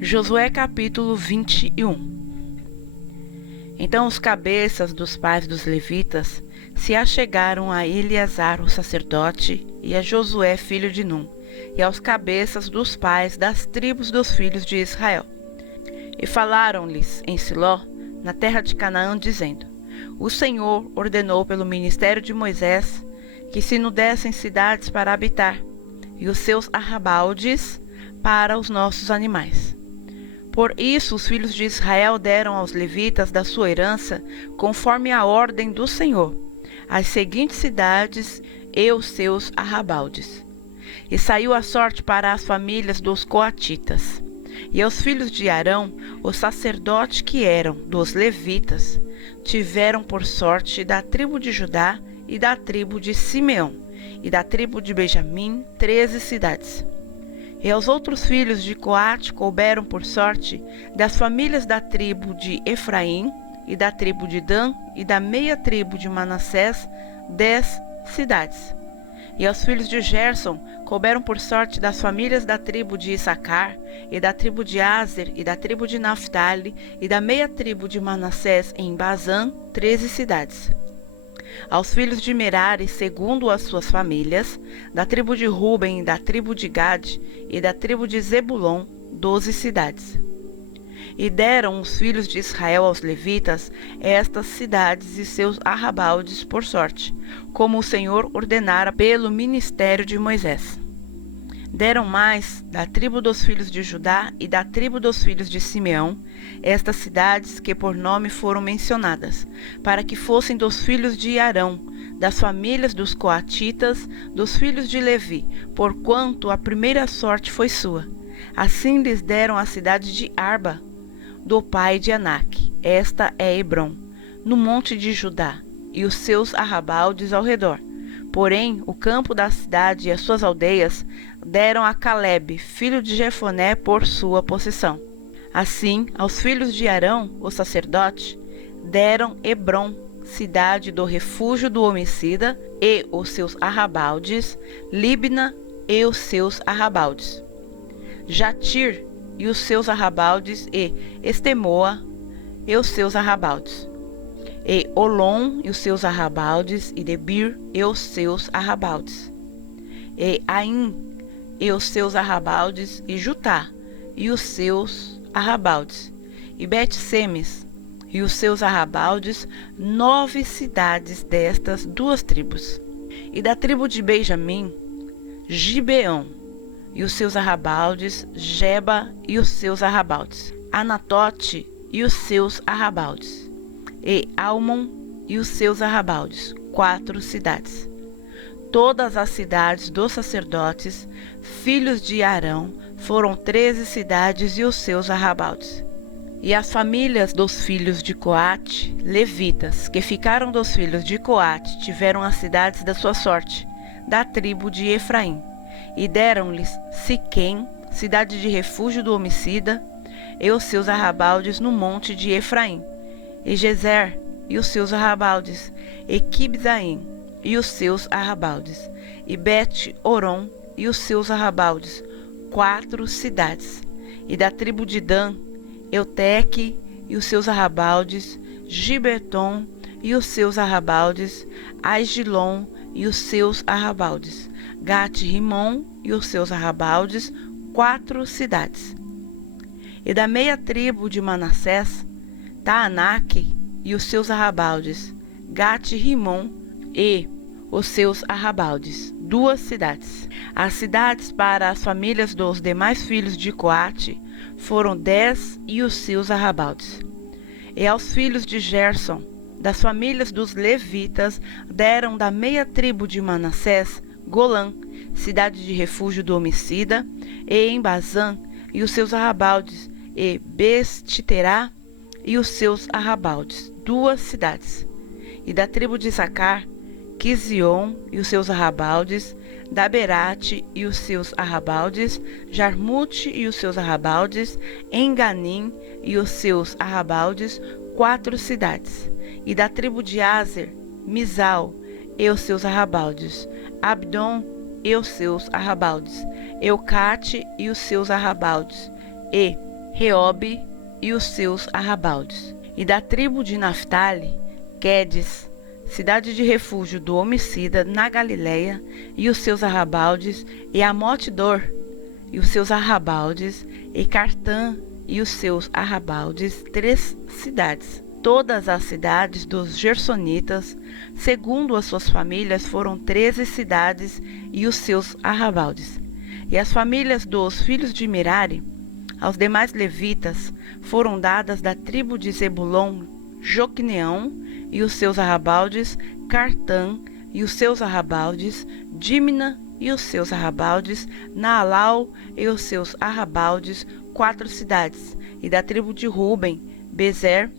Josué capítulo 21. Então os cabeças dos pais dos levitas se achegaram a Eleazar o sacerdote e a Josué filho de Num, e aos cabeças dos pais das tribos dos filhos de Israel. E falaram-lhes em Siló, na terra de Canaã, dizendo: O Senhor ordenou pelo ministério de Moisés que se nos dessem cidades para habitar, e os seus arrabaldes para os nossos animais. Por isso os filhos de Israel deram aos levitas da sua herança, conforme a ordem do Senhor, as seguintes cidades e os seus arrabaldes. E saiu a sorte para as famílias dos coatitas. E aos filhos de Arão, os sacerdotes que eram dos levitas, tiveram por sorte da tribo de Judá e da tribo de Simeão, e da tribo de Benjamim 13 cidades. E aos outros filhos de Coate couberam por sorte das famílias da tribo de Efraim e da tribo de Dan e da meia tribo de Manassés 10 cidades. E aos filhos de Gerson couberam por sorte das famílias da tribo de Issacar e da tribo de Aser e da tribo de Naphtali e da meia tribo de Manassés em Bazã 13 cidades. Aos filhos de Merari, segundo as suas famílias, da tribo de Ruben, da tribo de Gade e da tribo de Zebulon, 12 cidades. E deram os filhos de Israel aos levitas estas cidades e seus arrabaldes por sorte, como o Senhor ordenara pelo ministério de Moisés. Deram mais da tribo dos filhos de Judá e da tribo dos filhos de Simeão estas cidades que por nome foram mencionadas, para que fossem dos filhos de Arão, das famílias dos coatitas, dos filhos de Levi, porquanto a primeira sorte foi sua. Assim lhes deram a cidade de Arba, do pai de Anak, esta é Hebrom, no monte de Judá, e os seus arrabaldes ao redor. Porém, o campo da cidade e as suas aldeias deram a Calebe, filho de Jefoné, por sua possessão. Assim, aos filhos de Arão, o sacerdote, deram Hebrom, cidade do refúgio do homicida, e os seus arrabaldes, Libna e os seus arrabaldes, Jatir e os seus arrabaldes, e Estemoa e os seus arrabaldes, e Olom e os seus arrabaldes, e Debir e os seus arrabaldes, e Aim e os seus arrabaldes, e Jutá e os seus arrabaldes, e Bet-Semes e os seus arrabaldes, 9 cidades destas 2 tribos. E da tribo de Benjamim, Gibeão e os seus arrabaldes, Geba e os seus arrabaldes, Anatote e os seus arrabaldes, e Almon e os seus arrabaldes, 4 cidades. Todas as cidades dos sacerdotes, filhos de Arão, foram 13 cidades e os seus arrabaldes. E as famílias dos filhos de Coate, levitas, que ficaram dos filhos de Coate, tiveram as cidades da sua sorte, da tribo de Efraim, e deram-lhes Siquém, cidade de refúgio do homicida, e os seus arrabaldes no monte de Efraim, e Gezer e os seus arrabaldes, e Quibzaim e os seus arrabaldes, e Bet-Oron e os seus arrabaldes, 4 cidades. E da tribo de Dan, Euteque e os seus arrabaldes, Gibeton e os seus arrabaldes, Aigilon e os seus arrabaldes, Gat-Rimon e os seus arrabaldes, 4 cidades. E da meia tribo de Manassés, Taanaque e os seus arrabaldes, Gat-Rimon e os seus arrabaldes, 2 cidades. As cidades para as famílias dos demais filhos de Coate foram 10 e os seus arrabaldes. E aos filhos de Gerson, das famílias dos levitas, deram da meia tribo de Manassés, Golã, cidade de refúgio do homicida, e em Bazã e os seus arrabaldes, e Bestiterá e os seus arrabaldes, 2 cidades. E da tribo de Issacar, Quizion e os seus arrabaldes, Daberate e os seus arrabaldes, Jarmute e os seus arrabaldes, Enganim e os seus arrabaldes, 4 cidades. E da tribo de Aser, Misal e os seus arrabaldes, Abdon e os seus arrabaldes, Eucate e os seus arrabaldes, e Reobe e os seus arrabaldes. E da tribo de Naftali, Quedes, cidade de refúgio do homicida na Galileia, e os seus arrabaldes, e Amote-dor, e os seus arrabaldes, e Cartã, e os seus arrabaldes, 3 cidades. Todas as cidades dos Gersonitas, segundo as suas famílias, foram 13 cidades e os seus arrabaldes. E as famílias dos filhos de Merari, aos demais levitas, foram dadas da tribo de Zebulon, Joqueneão e os seus arrabaldes, Cartã e os seus arrabaldes, Dímina e os seus arrabaldes, Naalau e os seus arrabaldes, 4 cidades. E da tribo de Ruben, Bezer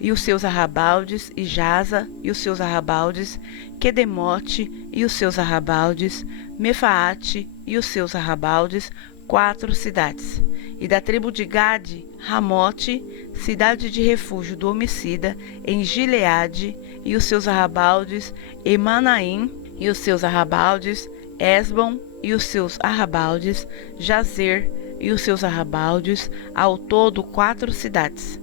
e os seus arrabaldes, e Jaza e os seus arrabaldes, Quedemote e os seus arrabaldes, Mefaate e os seus arrabaldes, 4 cidades. E da tribo de Gade, Ramote, cidade de refúgio do homicida, em Gileade, e os seus arrabaldes, e Manaim e os seus arrabaldes, Esbom e os seus arrabaldes, Jazer e os seus arrabaldes, ao todo 4 cidades.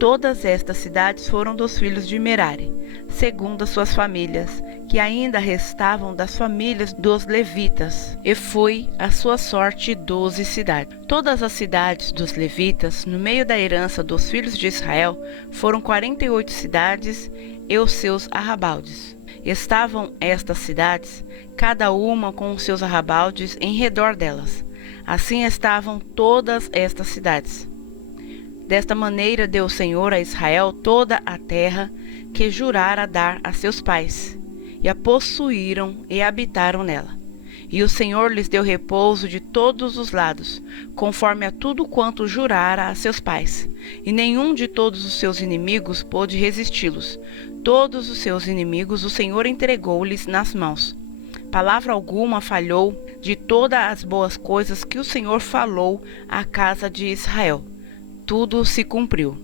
Todas estas cidades foram dos filhos de Merari, segundo as suas famílias, que ainda restavam das famílias dos levitas, e foi a sua sorte 12 cidades. Todas as cidades dos levitas, no meio da herança dos filhos de Israel, foram 48 cidades e os seus arrabaldes. Estavam estas cidades, cada uma com os seus arrabaldes em redor delas. Assim estavam todas estas cidades. Desta maneira deu o Senhor a Israel toda a terra que jurara dar a seus pais, e a possuíram e habitaram nela. E o Senhor lhes deu repouso de todos os lados, conforme a tudo quanto jurara a seus pais. E nenhum de todos os seus inimigos pôde resisti-los. Todos os seus inimigos o Senhor entregou-lhes nas mãos. Palavra alguma falhou de todas as boas coisas que o Senhor falou à casa de Israel. Tudo se cumpriu.